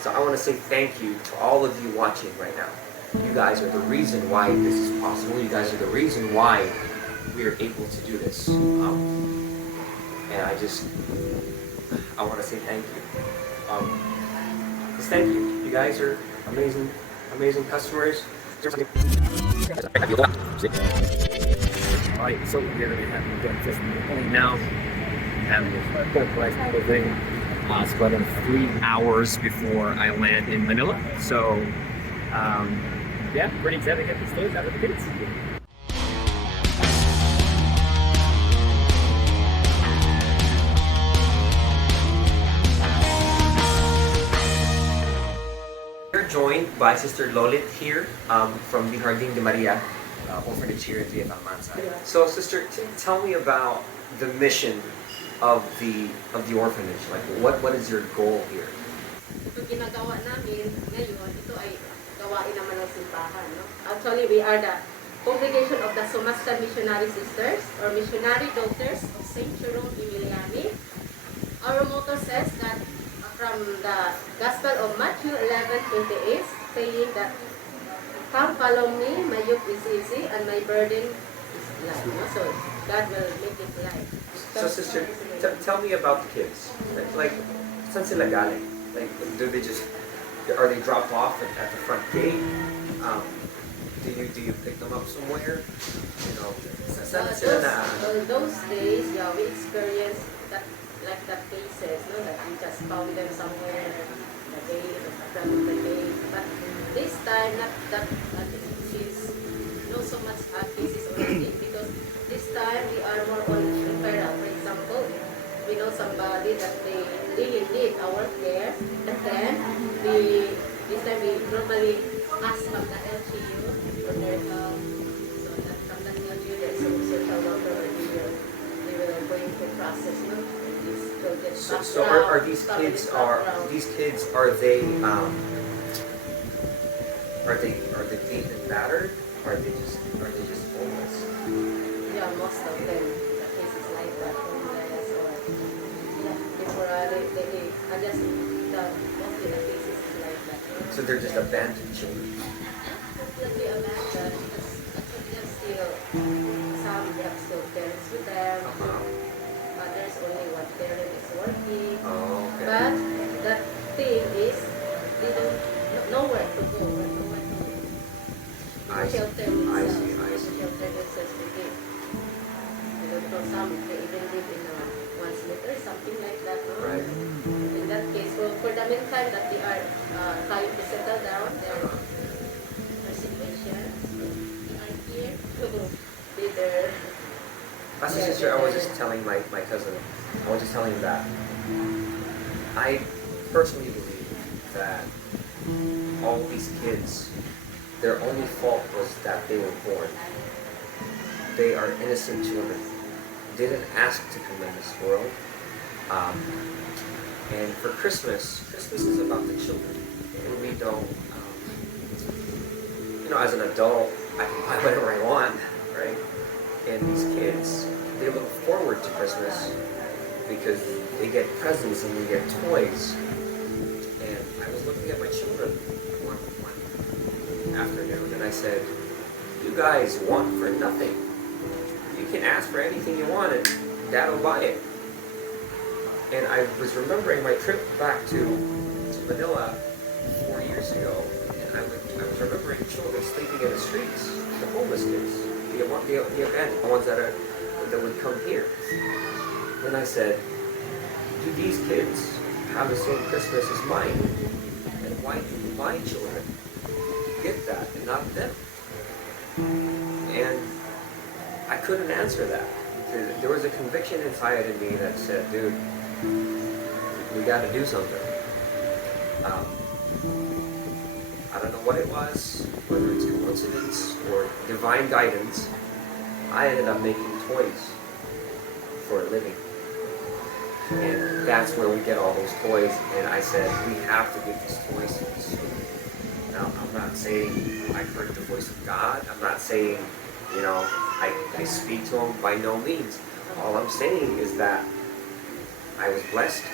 So I want to say thank you to all of you watching right now. You guys are the reason why this is possible. You guys are the reason why we are able to do this. And I want to say thank you. Just thank you. You guys are amazing, amazing customers. Alright, so we're having breakfast now. Having a full price thing. It's about 3 hours before I land in Manila. So, yeah, pretty excited to get these toys out of the kids. We're joined by Sister Lolit here from the Jardín de Maria orphanage here in Vietnam. So, Sister, tell me about the mission of the orphanage. Like, what is your goal here? Ito ginagawa namin ngayon, ito ay gawain naman ng simbahan. No? Actually, we are the congregation of the Somastan Missionary Sisters or Missionary Daughters of St. Jerome Emiliani. Our motto says that from the Gospel of Matthew 11:28, saying that, "Come follow me, my yoke is easy and my burden is light." No? So God will make it light. So, Sister, tell me about the kids. Like, saan sila galing? Like, are they dropped off at the front gate? Do you pick them up somewhere? You know, those days, yeah, we experienced that, like that cases, no, that we just found them somewhere the day, the front of the gate. But this time, not that she's not so much cases already, because this time we are more on referral. For example, we know somebody that they really need our care, and then this time we normally ask from the LGU for their help. So that from the LGU, there's some social worker or they will going to process, no? These children. So are these kids are they beat and battered? Are they just homeless? Yeah, most of them, the cases like that, homeless or temporary, they are just mostly the cases like that. So they're just abandoned children. Completely abandoned, because actually they have still, some they have still parents with them, others only one parent is working. Oh, okay. But that thing is, they don't nowhere to go, nowhere to shelter themselves. Shelter themselves to live. I don't know, some they even live in one split or something like that. No? Right. In that case, well, for the meantime that they are trying to settle down their situation, they are here to be there. Pastor Sister, I was just telling my cousin, I was just telling him that I personally believe that all these kids, their only fault was that they were born. They are innocent children. They didn't ask to come in this world. And for Christmas is about the children. And we don't, as an adult, I can buy whatever I want, right? And these kids, they look forward to Christmas because they get presents and they get toys. And I was looking at my children one afternoon and I said, "You guys want for nothing. You can ask for anything you want and Dad will buy it." And I was remembering my trip back to Manila 4 years ago, and I was remembering children sleeping in the streets, the homeless kids, the abandoned ones that would come here. Then I said, "Do these kids have the same Christmas as mine? And why do my children get that and not them?" And I couldn't answer that. There was a conviction inside of me that said, "Dude, we got to do something." I don't know what it was, whether it's coincidence or divine guidance. I ended up making toys for a living. And that's where we get all those toys. And I said, we have to give these toys to these children. Now, I'm not saying I heard the voice of God. I'm not saying, I speak to him, by no means. All I'm saying is that I was blessed.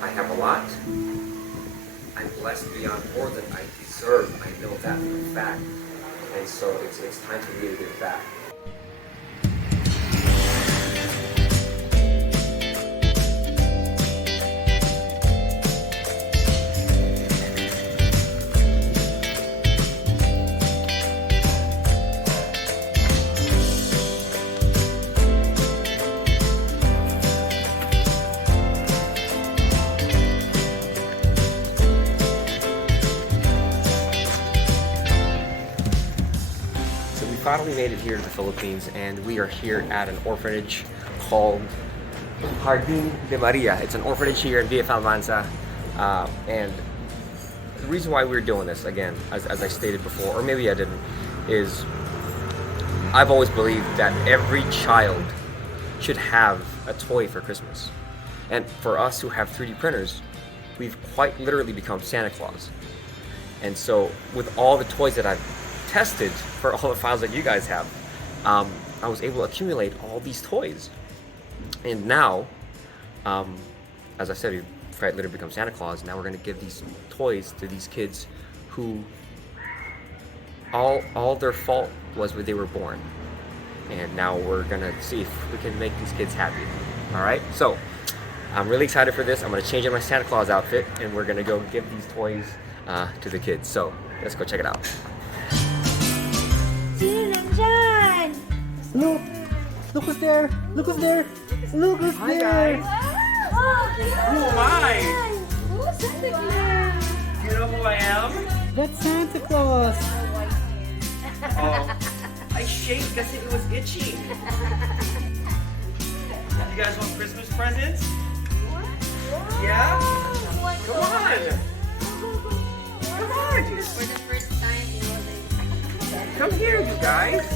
I have a lot. I'm blessed beyond more than I deserve. I know that for a fact. And so it's time for me to give back. Finally made it here to the Philippines, and we are here at an orphanage called Jardín de Maria. It's an orphanage here in Villa Almanza, and the reason why we're doing this, again, as I stated before, or maybe I didn't, is I've always believed that every child should have a toy for Christmas. And for us who have 3D printers, we've quite literally become Santa Claus. And so with all the toys that I've tested for all the files that you guys have, I was able to accumulate all these toys. And now, as I said, we've quite literally become Santa Claus. Now we're going to give these toys to these kids who all their fault was when they were born. And now we're going to see if we can make these kids happy. All right? So, I'm really excited for this. I'm going to change in my Santa Claus outfit, and we're going to go give these toys to the kids. So, let's go check it out. Look! Look who's there! Look who's there! Look who's Hi, there! guys. Who am I? Do you know who I am? That's Santa Claus! Oh, I shaved because it was itchy. You guys want Christmas presents? Yeah? Come on! Come on! For the first time, Come here, you guys!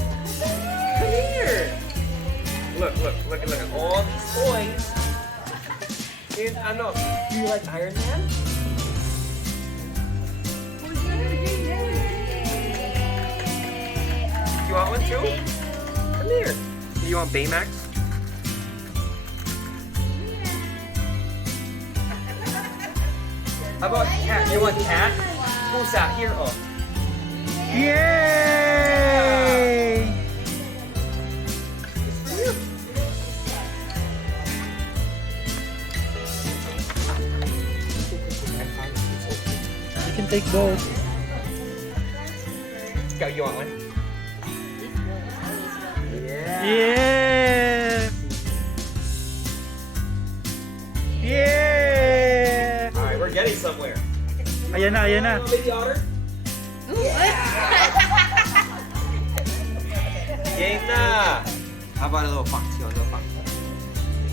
Come here! Look at all these toys. And ano, do you like Iron Man? You want one too? Come here. Do you want Baymax? How about cat? You want cat? Pusa, here, oh. Yay! You can take both. Go, you want one? Yeah! Yeah! Alright, we're getting somewhere. Ayan na, ayan na. Baby otter? Game na! How about a little fox? You want a little fox?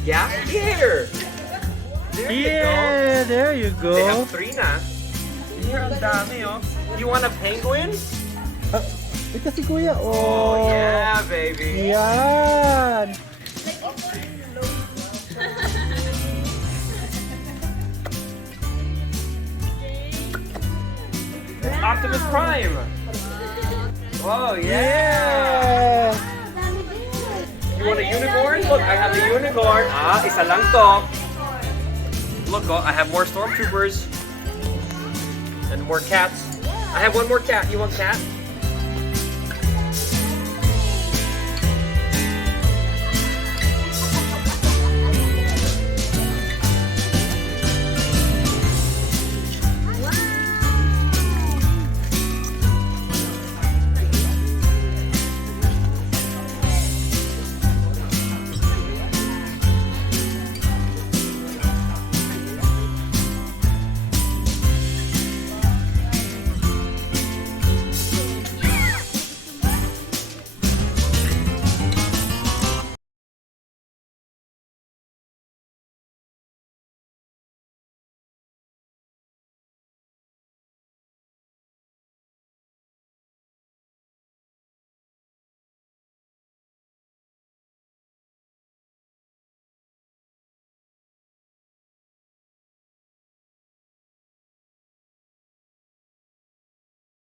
Yeah? Here! There you Yeah, there you go. They have go. 3 na. Here, ang dami oh. You want a penguin? Ito si Kuya. Oh, yeah, baby. Yan! It's Optimus Prime. Oh, yeah. Yeah! You want a unicorn? Look, I have a unicorn. Ah, isa lang to. Look, oh, I have more stormtroopers. And more cats. I have one more cat. You want cat?